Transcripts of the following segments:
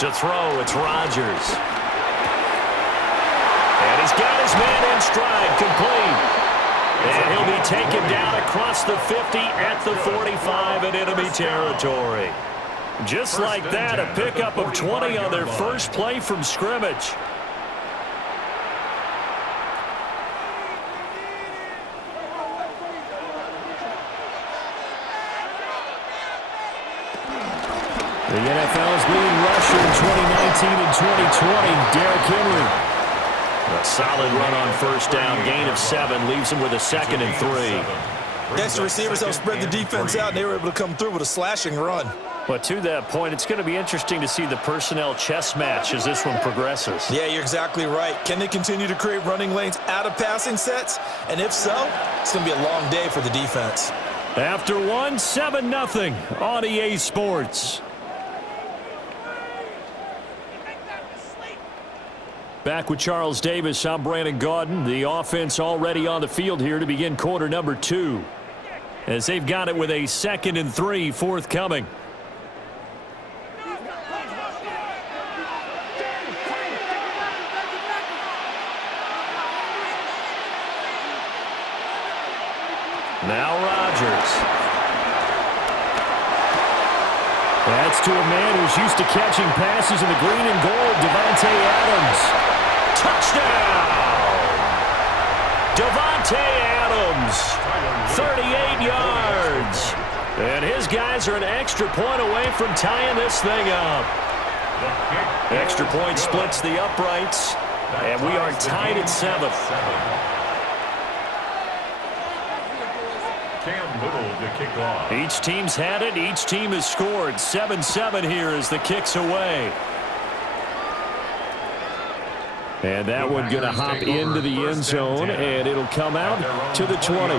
To throw, it's Rodgers. And he's got his man in stride, complete. And he'll be taken down across the 50 at the 45 in enemy territory. Just like that, a pickup of 20 on their first play from scrimmage. The NFL's leading rusher in 2019 and 2020, Derrick Henry. A solid run on first down, gain of 7, leaves him with a 2nd and 3. Extra receivers help spread the defense out, and they were able to come through with a slashing run. But to that point, it's going to be interesting to see the personnel chess match as this one progresses. Yeah, you're exactly right. Can they continue to create running lanes out of passing sets? And if so, it's going to be a long day for the defense. After one, 7-0 on EA Sports. Back with Charles Davis, I'm Brandon Gaudin. The offense already on the field here to begin quarter number 2. As they've got it with a 2nd and 3 forthcoming. Now Rodgers. That's to a man who's used to catching passes in the green and gold, Davante Adams. Touchdown! Davante Adams, 38 yards. And his guys are an extra point away from tying this thing up. Extra point splits the uprights, and we are tied at 7. Each team's had it. Each team has scored. 7-7 here as the kick's away. And that one going to hop into the end zone, and it'll come out to the 20.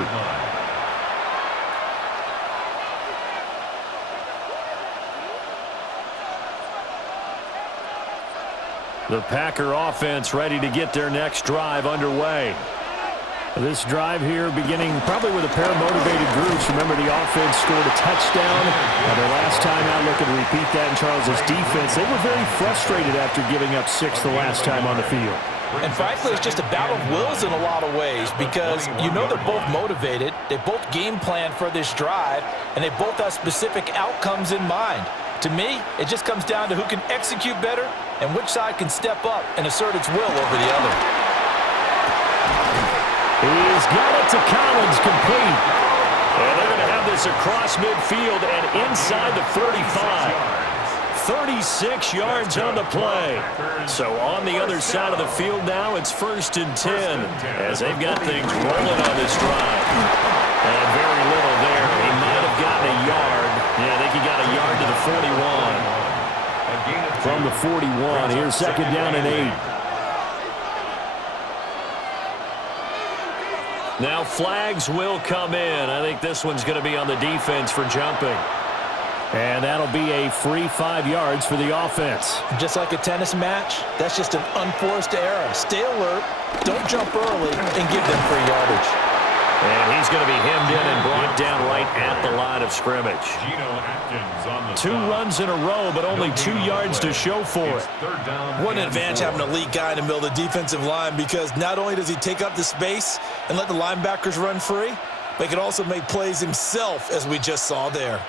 The Packer offense ready to get their next drive underway. This drive here beginning probably with a pair of motivated groups. Remember, the offense scored a touchdown. Their last time out, looking to repeat that in Charles's defense. They were very frustrated after giving up 6 the last time on the field. And frankly, it's just a battle of wills in a lot of ways because you know they're both motivated. They both game plan for this drive, and they both have specific outcomes in mind. To me, it just comes down to who can execute better and which side can step up and assert its will over the other. He's got it to Collins, complete. And they're going to have this across midfield and inside the 35. 36 yards on the play. So on the other side of the field now, it's 1st and 10 as they've got things rolling on this drive. And very little there. He might have gotten a yard. Yeah, I think he got a yard to the 41. From the 41, here's 2nd down and 8. Now flags will come in. I think this one's going to be on the defense for jumping. And that'll be a free 5 yards for the offense. Just like a tennis match, that's just an unforced error. Stay alert, don't jump early, and give them free yardage. And he's going to be hemmed in and brought down right at the line of scrimmage. 2 runs in a row, but only 2 yards to show for it. What an advantage having an elite guy in the middle of the defensive line, because not only does he take up the space and let the linebackers run free, but he can also make plays himself, as we just saw there.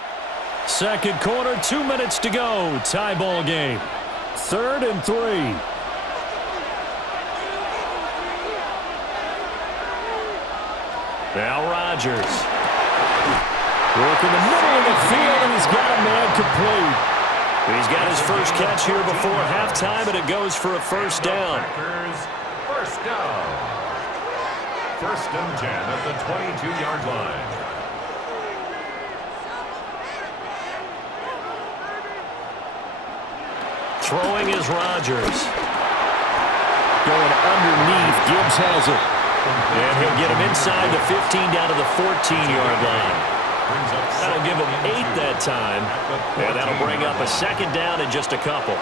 Second quarter, 2 minutes to go. Tie ball game. 3rd and 3. Now Rodgers. Working the middle of the field, and he's got a man complete. He's got his first catch here before halftime, and it goes for a first down. First down. 1st and 10 at the 22-yard line. Throwing is Rodgers. Going underneath, Gibbs has it. And he'll get him inside the 15 down to the 14-yard line. That'll give him 8 that time. And that'll bring up a 2nd down in just a couple.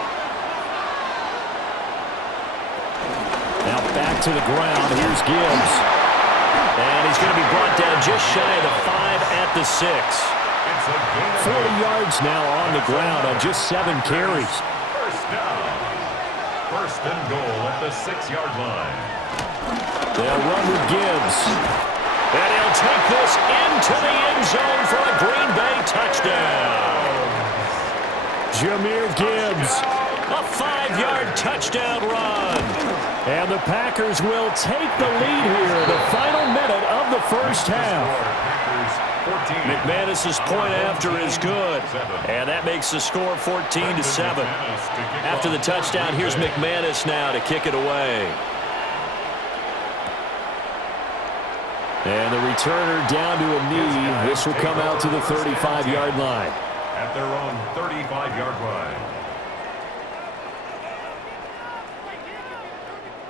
Now back to the ground. Here's Gibbs. And he's going to be brought down just shy of the 5 at the 6. 40 yards now on the ground on just 7 carries. down. First and goal at the 6-yard line. They'll run with Gibbs. And he'll take this into the end zone for a Green Bay touchdown. Jahmyr Gibbs. A 5-yard touchdown run. And the Packers will take the lead here, the final minute of the first half. McManus's point after is good, and that makes the score 14-7. After the touchdown, here's McManus now to kick it away. And the returner down to a knee. This will come out to the 35-yard line. At their own 35-yard line.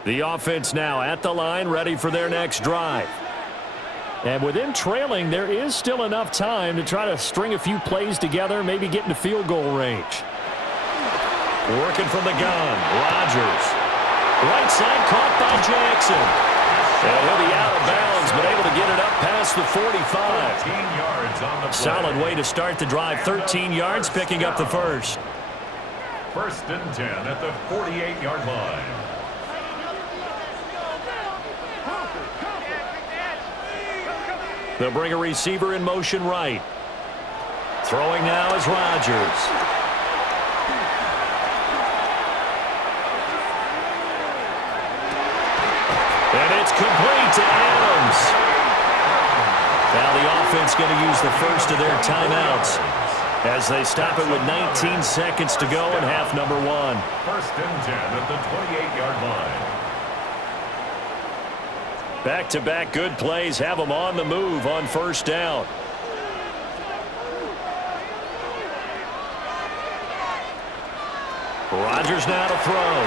The offense now at the line, ready for their next drive. And with them trailing, there is still enough time to try to string a few plays together, maybe get into field goal range. Working from the gun, Rodgers. Right side caught by Jackson. And he'll be out of bounds, but able to get it up past the 45. 13 yards on the play. Solid way to start the drive. 13 yards, picking up the first. First and 10 at the 48-yard line. They'll bring a receiver in motion right. Throwing now is Rodgers. And it's complete to Adams. Now the offense going to use the first of their timeouts as they stop it with 19 seconds to go in half number one. First and 10 at the 28-yard line. Back-to-back good plays have them on the move on first down. Rodgers now to throw.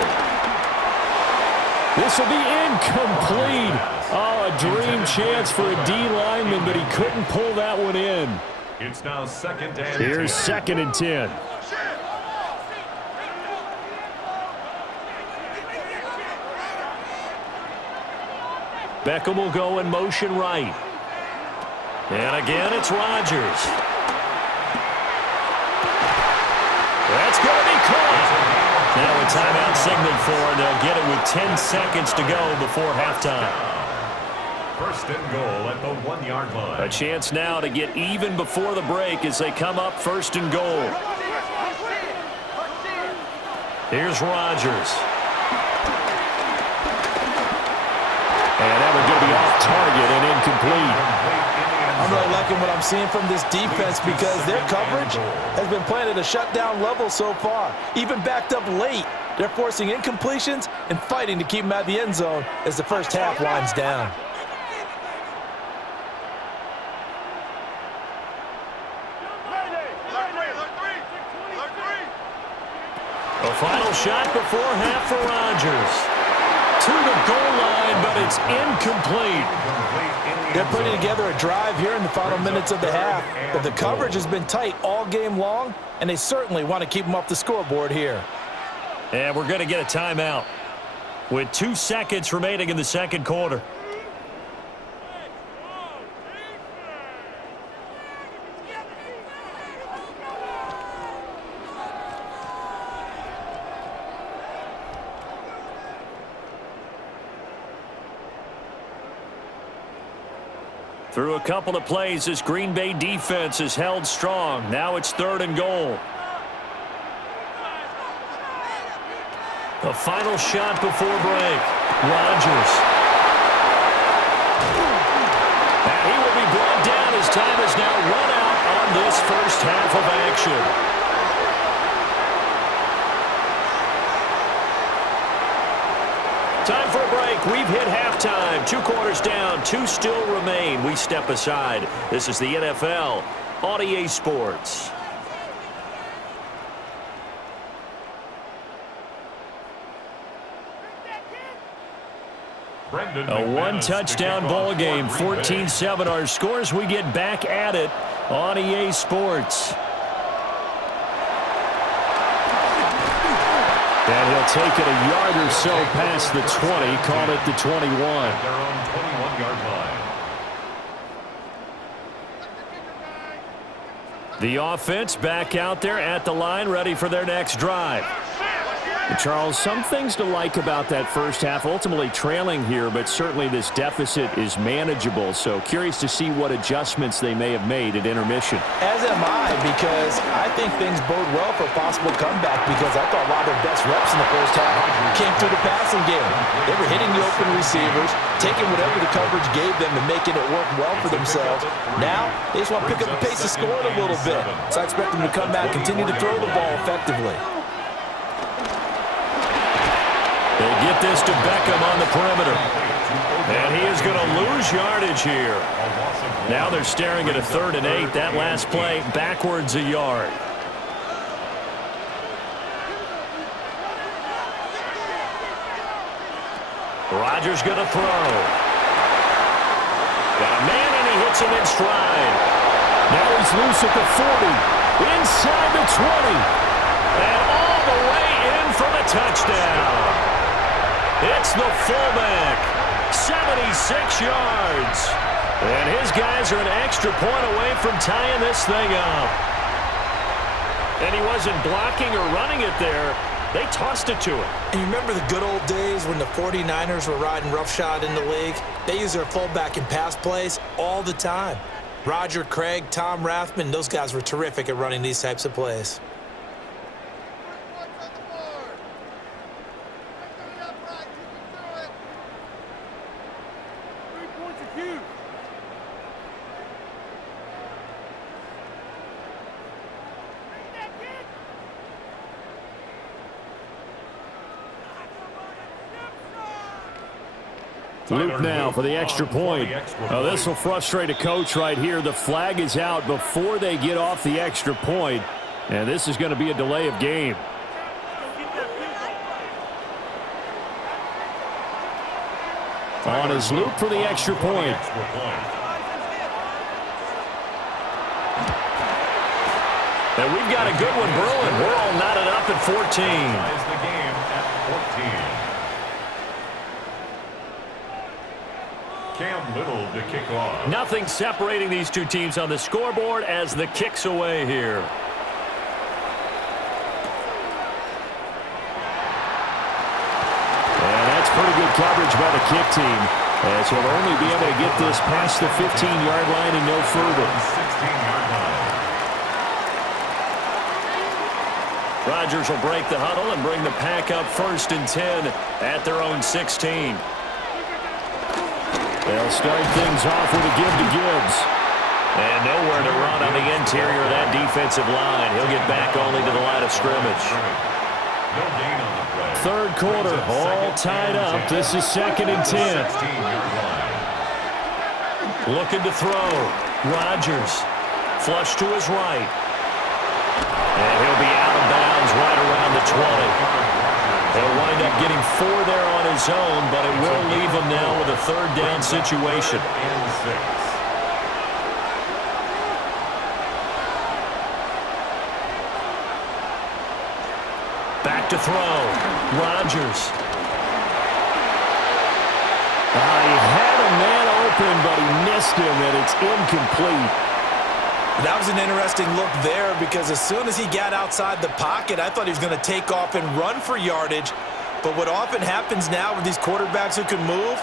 This will be incomplete. Oh, a dream chance for a D lineman, but he couldn't pull that one in. It's now second and 10. Here's second and 10. Beckham will go in motion right. And again, it's Rodgers. That's going to be caught. Now a timeout signaled for, and they'll get it with 10 seconds to go before halftime. First and goal at the 1-yard line. A chance now to get even before the break as they come up first and goal. Here's Rodgers. And that one going to be off target and incomplete. I'm really liking what I'm seeing from this defense because their coverage has been playing at a shutdown level so far. Even backed up late, they're forcing incompletions and fighting to keep them at the end zone as the first half winds down. A final shot before half for Rodgers. To the goal line, but it's incomplete. They're putting together a drive here in the final minutes of the half, but the coverage has been tight all game long, and they certainly want to keep them off the scoreboard here. And we're going to get a timeout with 2 seconds remaining in the second quarter. Through a couple of plays, this Green Bay defense is held strong. Now it's third and goal. The final shot before break. Rodgers. And he will be brought down as time is now run out on this first half of action. Time for a break. We've hit halftime. 2 quarters down. 2 still remain. We step aside. This is the NFL on EA Sports. A one-touchdown ball game. 14-7 our scores. We get back at it on EA Sports. And he'll take it a yard or so past the 20, call it the 21. Their own 21-yard line. The offense back out there at the line, ready for their next drive. And Charles, some things to like about that first half. Ultimately trailing here, but certainly this deficit is manageable. So curious to see what adjustments they may have made at intermission. As am I, because I think things bode well for a possible comeback, because I thought a lot of their best reps in the first half came through the passing game. They were hitting the open receivers, taking whatever the coverage gave them and making it work well for themselves. Now, they just want to pick up the pace of scoring a little bit. So I expect them to come back, continue to throw the ball effectively. They get this to Beckham on the perimeter. And he is going to lose yardage here. Now they're staring at a 3rd and 8. That last play backwards a yard. Rodgers going to throw. Got a man and he hits him in stride. Now he's loose at the 40. Inside the 20. And all the way in for the touchdown. It's the fullback, 76 yards. And his guys are an extra point away from tying this thing up. And he wasn't blocking or running it there. They tossed it to him. And you remember the good old days when the 49ers were riding roughshod in the league? They use their fullback in pass plays all the time. Roger Craig, Tom Rathman, those guys were terrific at running these types of plays. Luke now for the extra point. Oh, this will frustrate a coach right here. The flag is out before they get off the extra point, and this is going to be a delay of game. On is Luke for the extra point. And we've got a good one brewing. We're all knotted up at 14. Ties the game at 14. Cam Little to kick off. Nothing separating these two teams on the scoreboard as the kick's away here. And that's pretty good coverage by the kick team, as he'll only be able to get this past the 15-yard line and no further. 16-yard line. Rodgers will break the huddle and bring the pack up 1st and 10 at their own 16. They'll start things off with a give to Gibbs. And nowhere to run on the interior of that defensive line. He'll get back only to the line of scrimmage. No gain on the play. 3rd quarter, all tied up. This is 2nd and 10. 16-yard line. Looking to throw. Rodgers. Flush to his right. And he'll be out of bounds right around the 20. He'll wind up getting 4 there on his own, but it will leave him now with a 3rd down situation. Back to throw. Rodgers. He had a man open, but he missed him, and it's incomplete. That was an interesting look there, because as soon as he got outside the pocket, I thought he was going to take off and run for yardage. But what often happens now with these quarterbacks who can move,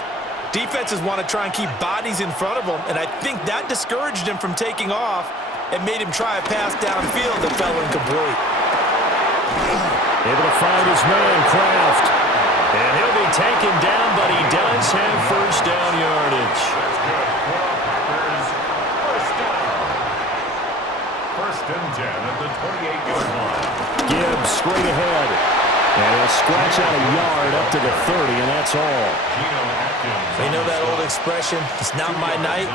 defenses want to try and keep bodies in front of them, and I think that discouraged him from taking off and made him try a pass downfield that fell incomplete. Able to find his man, Kraft. And he'll be taken down, but he does have 1st down yardage. That's good. Packers, 1st down. 1st and 10 at the 28-yard line. Gibbs straight ahead. And he'll scratch out a yard up to the 30, and that's all. You know that old expression, it's not my night?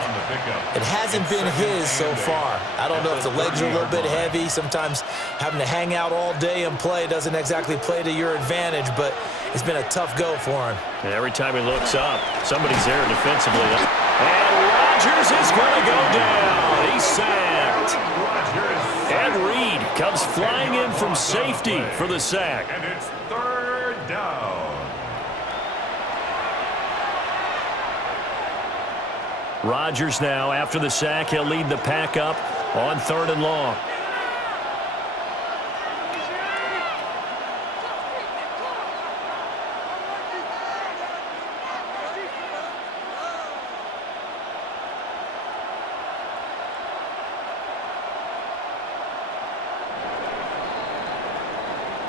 It hasn't been his so far. I don't know if the legs are a little bit heavy. Sometimes having to hang out all day and play doesn't exactly play to your advantage, but it's been a tough go for him. And every time he looks up, somebody's there defensively. And Rodgers is going to go down. He's sacked. And Reed comes flying in from safety for the sack. And it's 3rd down. Rodgers now, after the sack, he'll lead the pack up on 3rd and long.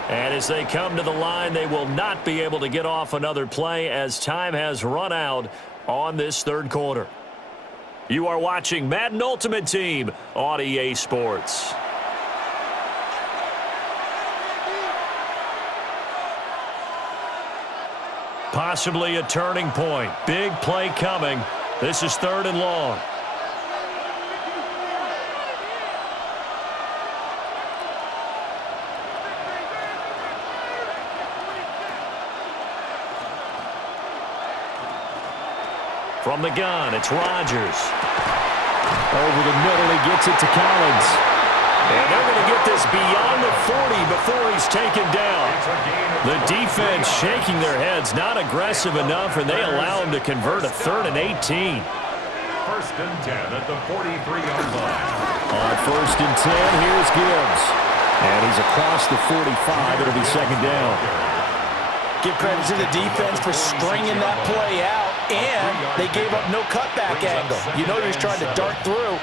And as they come to the line, they will not be able to get off another play as time has run out on this third quarter. You are watching Madden Ultimate Team on EA Sports. Possibly a turning point. Big play coming. This is 3rd and long. From the gun, it's Rodgers. Over the middle, he gets it to Collins. And they're going to get this beyond the 40 before he's taken down. The defense shaking their heads, not aggressive enough, and they allow him to convert a 3rd and 18. 1st and 10 at the 43-yard line. On 1st and 10, here's Gibbs. And he's across the 45. It'll be 2nd down. Give credit to the defense for stringing that play out, and they gave up no cutback angle. You know he was trying to dart through.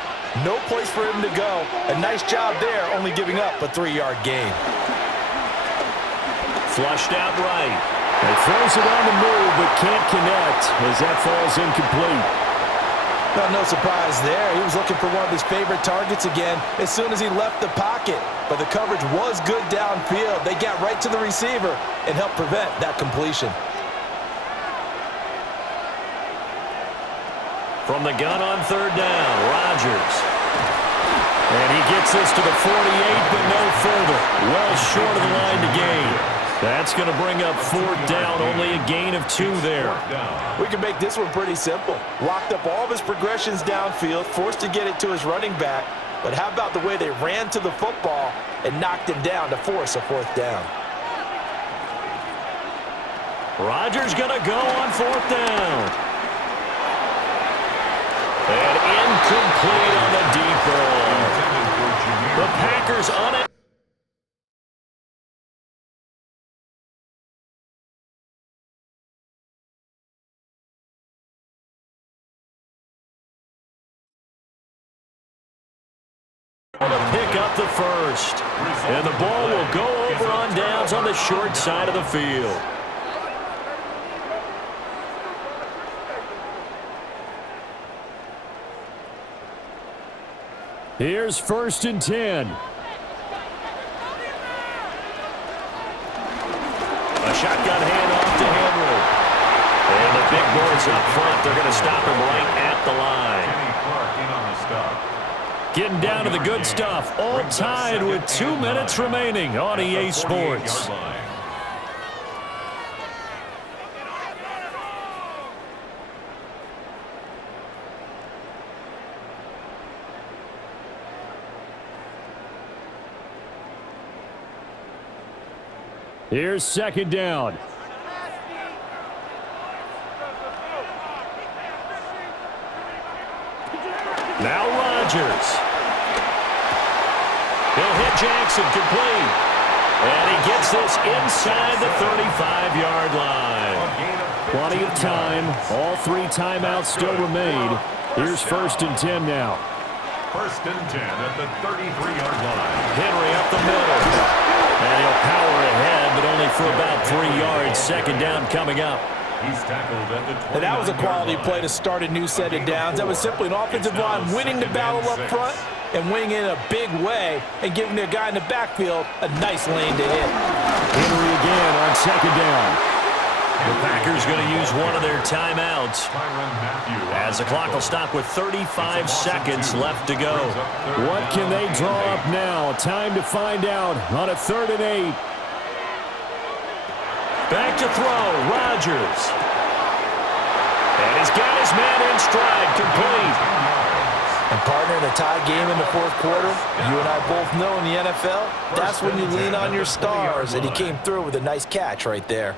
No place for him to go. A nice job there, only giving up a 3-yard gain. Flushed out right. He throws it on the move, but can't connect as that falls incomplete. Well, no surprise there. He was looking for one of his favorite targets again as soon as he left the pocket. But the coverage was good downfield. They got right to the receiver and helped prevent that completion. From the gun on 3rd down, Rodgers. And he gets this to the 48, but no further. Well short of the line to gain. That's going to bring up 4th down, only a gain of 2 there. We can make this one pretty simple. Locked up all of his progressions downfield, forced to get it to his running back. But how about the way they ran to the football and knocked him down to force a 4th down? Rodgers going to go on 4th down. And incomplete on the deep ball. The Packers on it. To pick up the first. And the ball will go over on downs on the short side of the field. Here's 1st and 10. A shotgun handoff to Henry. And the big boys up front, they're going to stop him right at the line. Getting down to the good stuff. All tied with 2 minutes remaining on EA Sports. Here's 2nd down. Now Rodgers. He'll hit Jackson complete. And he gets this inside the 35-yard line. Plenty of time. All 3 timeouts still remain. Here's 1st and 10 now. 1st and 10 at the 33-yard line. Henry up the middle. And he'll power ahead, but only for about 3 yards. 2nd down coming up. He's tackled at the 29-yard line. And that was a quality play to start a new set of downs. That was simply an offensive line winning the battle up front and winning in a big way and giving the guy in the backfield a nice lane to hit. Henry again on 2nd down. The Packers going to use one of their timeouts as the clock will stop with 35 seconds left to go. What can they draw up now? Time to find out on a 3rd and 8. Back to throw, Rodgers. And he's got his man in stride, complete. And partner, in a tie game in the 4th quarter, you and I both know in the NFL, that's when you lean on your stars, and he came through with a nice catch right there.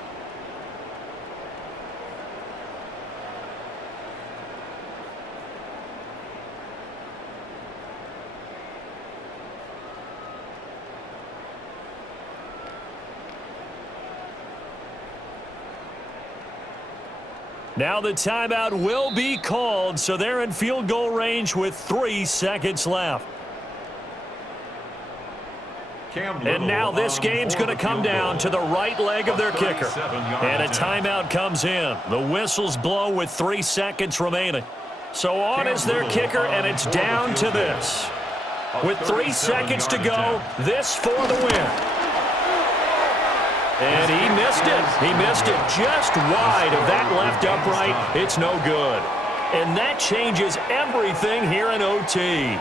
Now the timeout will be called, so they're in field goal range with 3 seconds left. And now this game's going to come down to the right leg of their kicker. And a timeout comes in. The whistles blow with 3 seconds remaining. So on is their kicker, and it's down to this. With 3 seconds to go, this for the win. And he missed it. He missed it just wide of that left upright. It's no good. And that changes everything here in OT.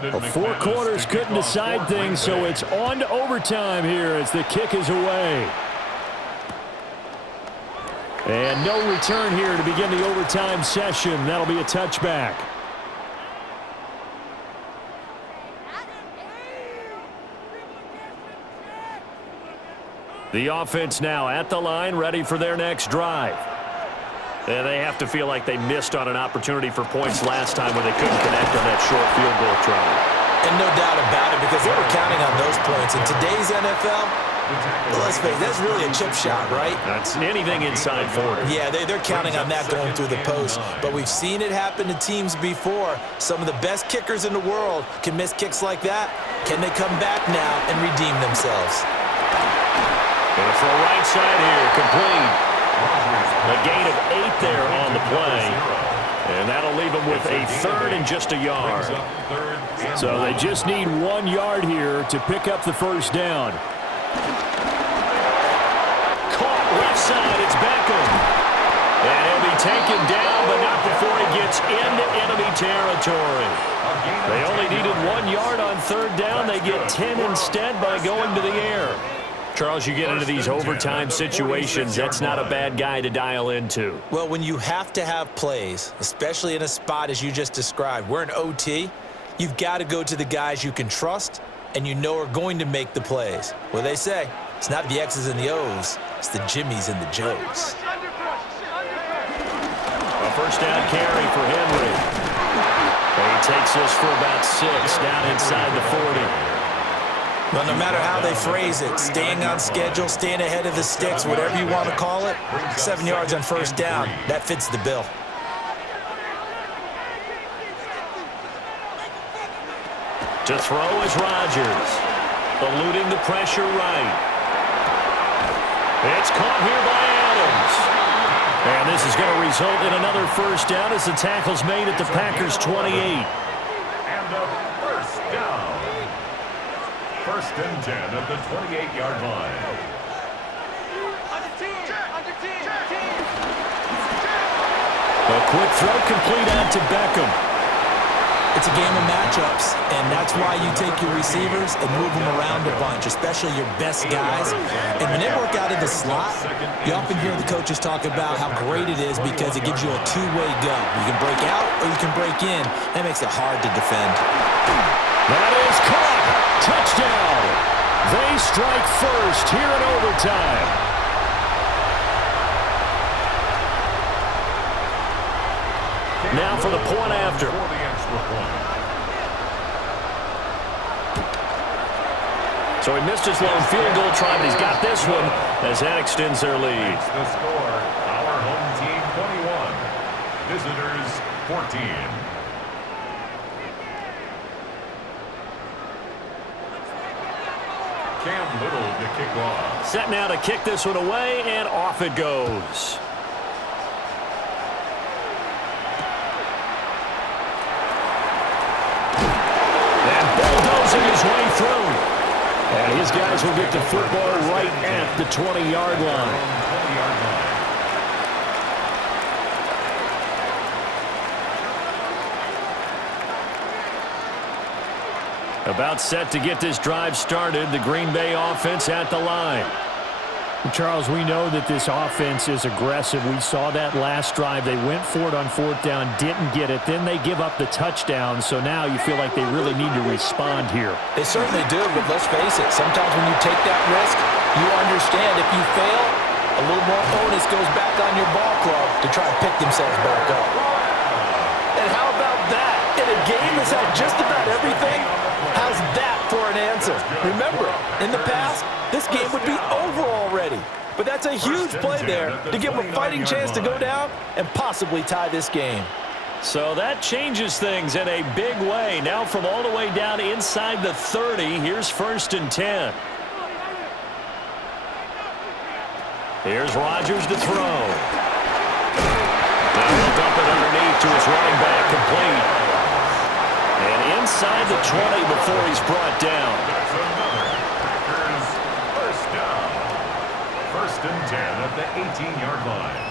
The 4 quarters couldn't decide things, so it's on to overtime here as the kick is away. And no return here to begin the overtime session. That'll be a touchback. The offense now at the line, ready for their next drive. And they have to feel like they missed on an opportunity for points last time when they couldn't connect on that short field goal try. And no doubt about it, because they were counting on those points. In today's NFL, well, let's face it, that's really a chip shot, right? That's anything inside 40. Yeah, they're counting on that going through the post. But we've seen it happen to teams before. Some of the best kickers in the world can miss kicks like that. Can they come back now and redeem themselves? And for a right side here, complete. A gain of 8 there on the play. And that'll leave them with a 3rd and just a yard. So they just need 1 yard here to pick up the first down. Caught left side, it's Beckham. And he'll be taken down, but not before he gets into enemy territory. They only needed 1 yard on 3rd down. They get 10 instead by going to the air. Charles, you get into these overtime situations, that's not a bad guy to dial into. Well, when you have to have plays, especially in a spot as you just described, we're in OT, you've got to go to the guys you can trust and you know are going to make the plays. Well, they say it's not the X's and the O's, it's the Jimmies and the Joes. A first down carry for Henry. And he takes this for about 6 down inside the 40. Well, no matter how they phrase it, staying on schedule, staying ahead of the sticks, whatever you want to call it, 7 yards on first down, that fits the bill. To throw is Rodgers, eluding the pressure right. It's caught here by Adams. And this is going to result in another first down as the tackle's made at the Packers' 28. And a first down. First and 10 at the 28-yard line. A quick throw complete out to Beckham. It's a game of matchups, and that's why you take your receivers and move them around a bunch, especially your best guys. And when they work out in the slot, you often hear the coaches talk about how great it is because it gives you a two-way go. You can break out or you can break in. That makes it hard to defend. That is caught. Touchdown. They strike first here in overtime. Now for the point after. So he missed his lone field goal try, but he's got this one as that extends their lead. The score, our home team 21, visitors 14. Cam Little to kick off. Set now to kick this one away, and off it goes. And bulldozing his way through. And his guys will get the football right at the 20-yard line. About set to get this drive started. The Green Bay offense at the line. Charles, we know that this offense is aggressive. We saw that last drive. They went for it on 4th down, didn't get it. Then they give up the touchdown. So now you feel like they really need to respond here. They certainly do, but let's face it. Sometimes when you take that risk, you understand if you fail, a little more onus goes back on your ball club to try to pick themselves back up. And how about that? In a a game that's had just about everything, how's that for an answer? Remember, in the past, this game would be over already. But that's a huge play there to give them a fighting chance to go down and possibly tie this game. So that changes things in a big way. Now from all the way down inside the 30, here's 1st and 10. Here's Rodgers to throw. Now he'll dump it underneath to his running back, complete. And inside the 20 before he's brought down. That's another Packers first down. 1st and 10 at the 18-yard line.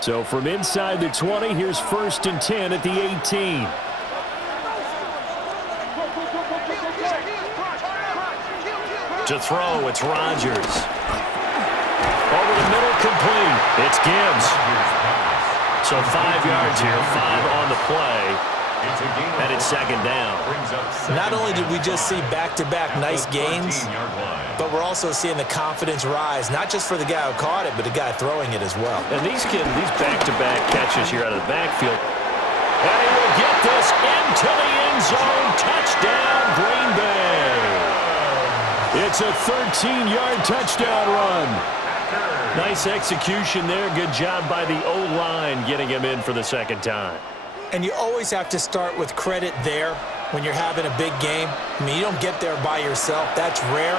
So from inside the 20, here's 1st and 10 at the 18. To throw, it's Rodgers. Over the middle, complete. It's Gibbs. So 5 yards here, 5 on the play. And it's 2nd down. Not only did we just see back-to-back nice gains, but we're also seeing the confidence rise, not just for the guy who caught it, but the guy throwing it as well. And these back-to-back catches here out of the backfield. And he will get this into the end zone. Touchdown, Green Bay. It's a 13-yard touchdown run. Nice execution there. Good job by the O-line getting him in for the 2nd time. And you always have to start with credit there when you're having a big game. I mean, you don't get there by yourself. That's rare.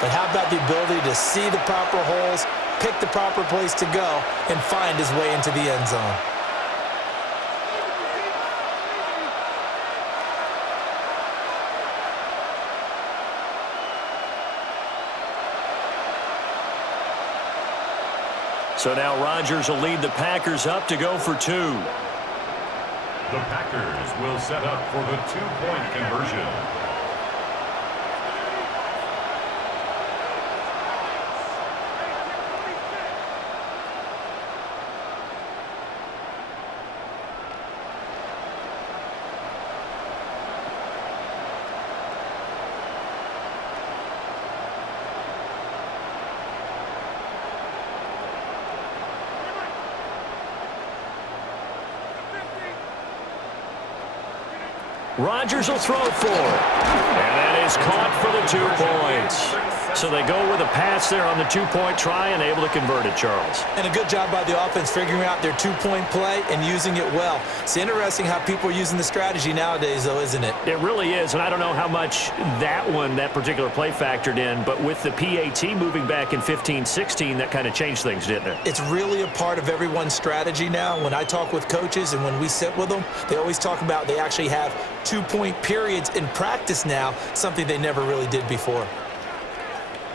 But how about the ability to see the proper holes, pick the proper place to go, and find his way into the end zone? So now Rodgers will lead the Packers up to go for 2. The Packers will set up for the 2-point conversion. Rodgers will throw for it. And that is caught for the 2 points. So they go with a pass there on the 2-point try and able to convert it, Charles. And a good job by the offense figuring out their 2-point play and using it well. It's interesting how people are using the strategy nowadays, though, isn't it? It really is, and I don't know how much that particular play factored in, but with the PAT moving back in 15-16, that kind of changed things, didn't it? It's really a part of everyone's strategy now. When I talk with coaches and when we sit with them, they always talk about they actually have 2-point periods in practice now, something they never really did before.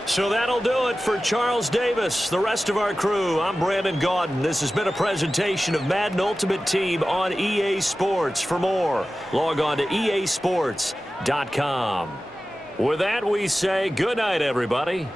So that'll do it for Charles Davis, the rest of our crew. I'm Brandon Gaudin. This has been a presentation of Madden Ultimate Team on EA Sports. For more, log on to easports.com. With that, we say good night, everybody.